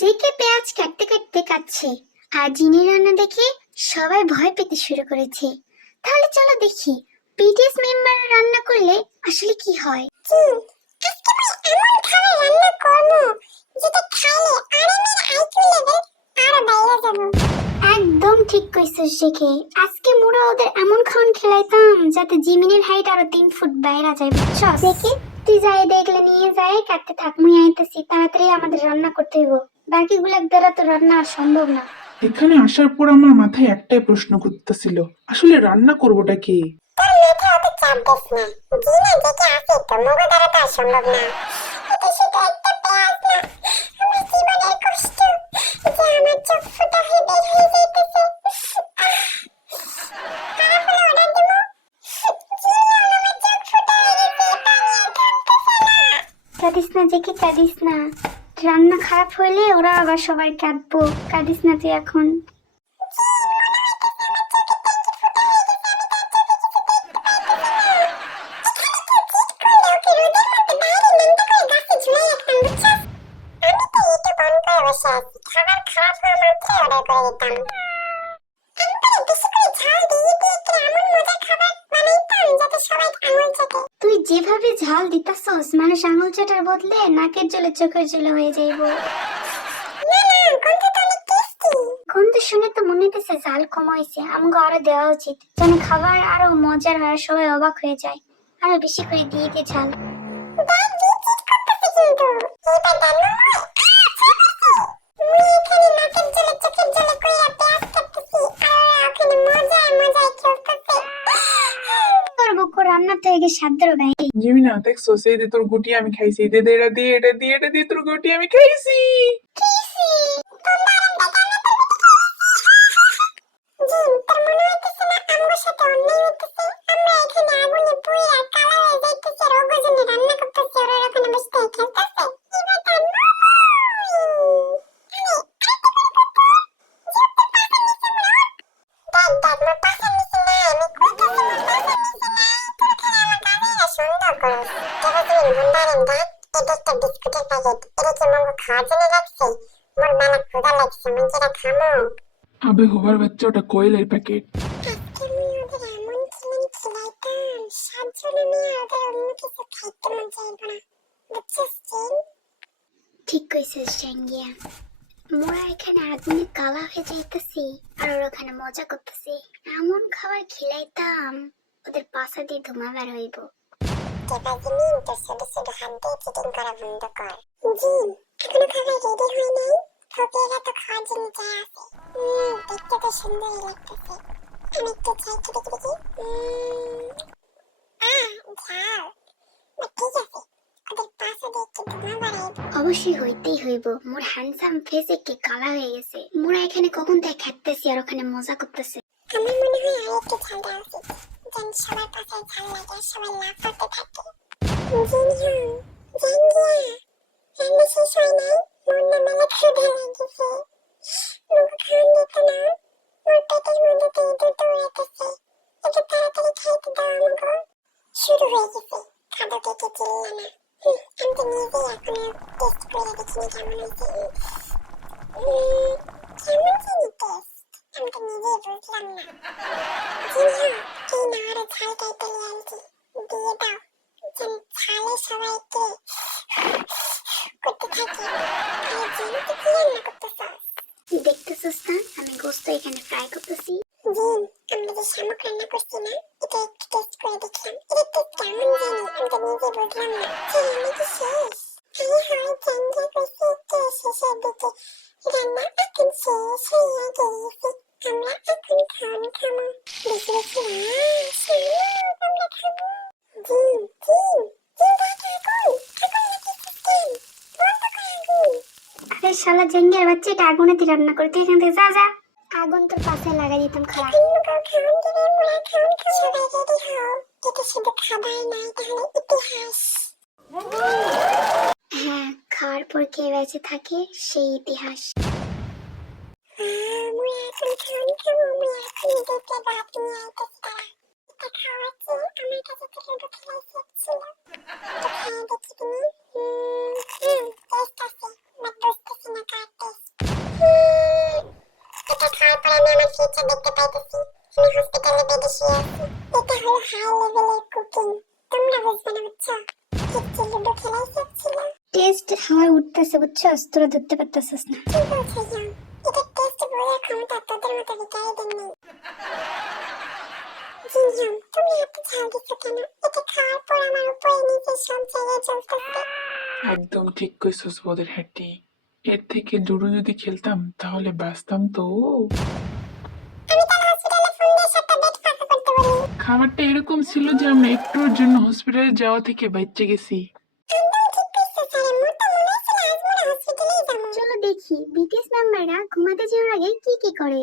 JK পেঁয়াজ কাটতে কাটতে কাটছে, আর জিনির রান্না দেখে সবাই ভয় পেতে শুরু করেছে। তাহলে চলো দেখি বিটিএস মেম্বার রান্না করলে আসলে কি হয়। এমন খাবার রান্না করব যেটা খাইলে আরামের আইকিউ লেভেল আরো বাইরে যাবে। একদম ঠিক কইছিস জেকে, আজকে মোরা ওদের এমন খাওয়ান খেলাইতাম যাতে জিমিনের হাইট আরো 3 ফুট বাইরে যায়, বুঝছস? জেকে তুই যাই দেখলে নিয়ে যাই কাটতে থাক, মুই আইতেছি। তাড়াতাড়ি আমাদের রান্না করতে হইব, বাকিগুলোর দ্বারা তো রান্না আর সম্ভব না। এখানে আসার পর আমার মাথায় একটাই প্রশ্ন ঘুরতেছিল, আসলে রান্না করবোটা কি? তোর মাথায় অত চাপ দিস না, জিনা জেকে আছে তো মগো দ্বারা তো আর সম্ভব না। এটা শুধু একটা পেঁয়াজ না, আমার জীবনের কষ্ট যে আমার চোখ ফুটা হয়ে বের হয়ে যাইতেছে। কাঁদিস না জেকে, কাঁদিস না। রান্না খারাপ হইলে ওরা আবার সবাই কাঁদবো, কাঁদিস না তুই এখন। তুই যেভাবে ঝাল দিতাছস মানুষ আঙুল চাটার বদলে নাকের জলে চোখের জলে হয়ে যাইবো। গন্ধ শুনে তো মনে হইতেছে ঝাল কম হয়েছে, আমাকে আরো দেওয়া উচিত যেন খাবার আরো মজার হয়, সবাই অবাক হয়ে যায়। আরো বেশি করে দিয়ে দে ঝাল। রান্না তো এগে সাধ্যর বাইরে। জিমিনা দেখছো, সেই দিয়ে তোর গুটি আমি খাইছি, দে দে এটা দিয়ে এটা দিয়ে এটা দিয়ে তোর গুটি আমি খাইছি। আবে হবার বাচ্চা, ওটা কোয়েলের প্যাকেট। ঠিক কইছিস জাঙ্গিয়া, মোরা এখানে আগুনে কালা হয়ে যাইতেছি আর ওরা ওখানে মজা করতেছি। এমন খাবার খিলাইতাম ওদের পাশা দিয়ে ধোঁয়া বের হইব। অবশ্যই হইতেই হইব, মোর হ্যান্ডসাম ফেসে কে কালা হয়ে গেছে। মোরা এখানে কখন থেকে খাইতেছি আর ওখানে মজা করতেছে। আমার মনে হয় আর একটু ঝাল দেওয়া উচিত, যেন সবার পাশে ঝাল লাগে, সবাই লাফাতে থাকে। রান্না শেষ হয় নাই, মোর না মেলা ক্ষুধা লাগছে। মুখে খাওয়ান দিত না, মোর পেটের মধ্যে তো ইঁদুর দৌড়াইতেছে। একটু তাড়াতাড়ি খাইতে দাও আমাকে। শুরু হয়ে গেছে, খাবো দেখে চিল্লা না। আমি তো নিজেই এখনো টেস্ট করে দেখিনি কেমন হয়েছে। কেমন জানি টেস্ট, আমি তো নিজেই বুঝলাম না। জিনিয়া এই না আরো ঝাল টাইপের আনছি, দিয়ে দাও যেন ঝালে সবাইকে করতে থাকে। আরে জিন তুই কি রান্না করতেছস? দেখতেছস না আমি গোস্ত এখানে ফ্রাই করতেছি। জিন আমরা যে শামুক রান্না করছি না, এটা একটু টেস্ট করে দেখলাম, এটা তো কেমন জানি আমি তো নিজে বুঝলাম না। রান্না কি শেষ? আরে হয় জাঙ্গিয়া কইছে একটু শেষের দিকে রান্না এখন শেষ হয়ে গেছে, আমরা এখন খাওয়ান খাবো। বেশি বেশি শামুক আমরা খাবো। জিন জিন জিন দেখে আগুন, আগুন লাগিয়েছিস কেন? বন্ধ কর আগুন। আরে শালা জাঙ্গিয়ার বাচ্চা, এটা আগুনে তুই রান্না করতে, এখান থেকে যা যা। আগুন তোর পাশে লাগাই দিতাম খারাপ। সবাই রেডি হও, এটা শুধু খাবার নাই, তাহলে ইতিহাস। হ্যাঁ, খাওয়ার পর কে বেঁচে থাকে সেই ইতিহাস। মুই এখন খাওয়ান খাবো, মুই এখন দুটো ভাত নিয়ে আইতেছি, তারা এটা খাওয়াচ্ছে আমার কাছে থেকে খেলাই ছিল। এটা খেয়ে দেখি তুমি। টেস্ট আছে, বাট বুঝতেছি না কার টেস্ট। চিকিৎসা দেখতে পাইতেছি। আমি হসপিটালে বেডে শুয়ে আছি। এটা হলো হাই লেভেলের কুকিং। তোমরা বুঝবে না, বুঝছো? কিচ্ছু লুডো খেলাই ছিল। টেস্ট হাওয়ায় উঠতেছে বুঝছস, তোরা ধরতে পারতেছিস না। কি বলছো ইয়াং? এটা টেস্ট বোঝার ক্ষমতা তোদের মতো বিকারীদের নেই। জিনহাম, তুমি এত ঝাল দিচ্ছ কেন? এটা খাওয়ার পর আমার উপরে নিচে সব জায়গায় জ্বলতেছে। একদম ঠিক কইছস বদের হ্যাটি। এর থেকে লুডো যদি খেলতাম তাহলে বাঁচতাম তো। আমি তাহলে হসপিটালে ফোন দিয়ে সবটা বেড ফাঁকা করতে বলি। খাবারটা এরকম ছিল যে আমরা একটুর জন্য হসপিটালে যাওয়া থেকে বেঁচে গেছি। একদম ঠিক কইছো স্যার, মোর তো মনে হয়েছিল আজ মোরা হসপিটালেই যাবো। চলো দেখি বিটিএস মেম্বাররা ঘুমাতে যাওয়ার আগে কি কি করে।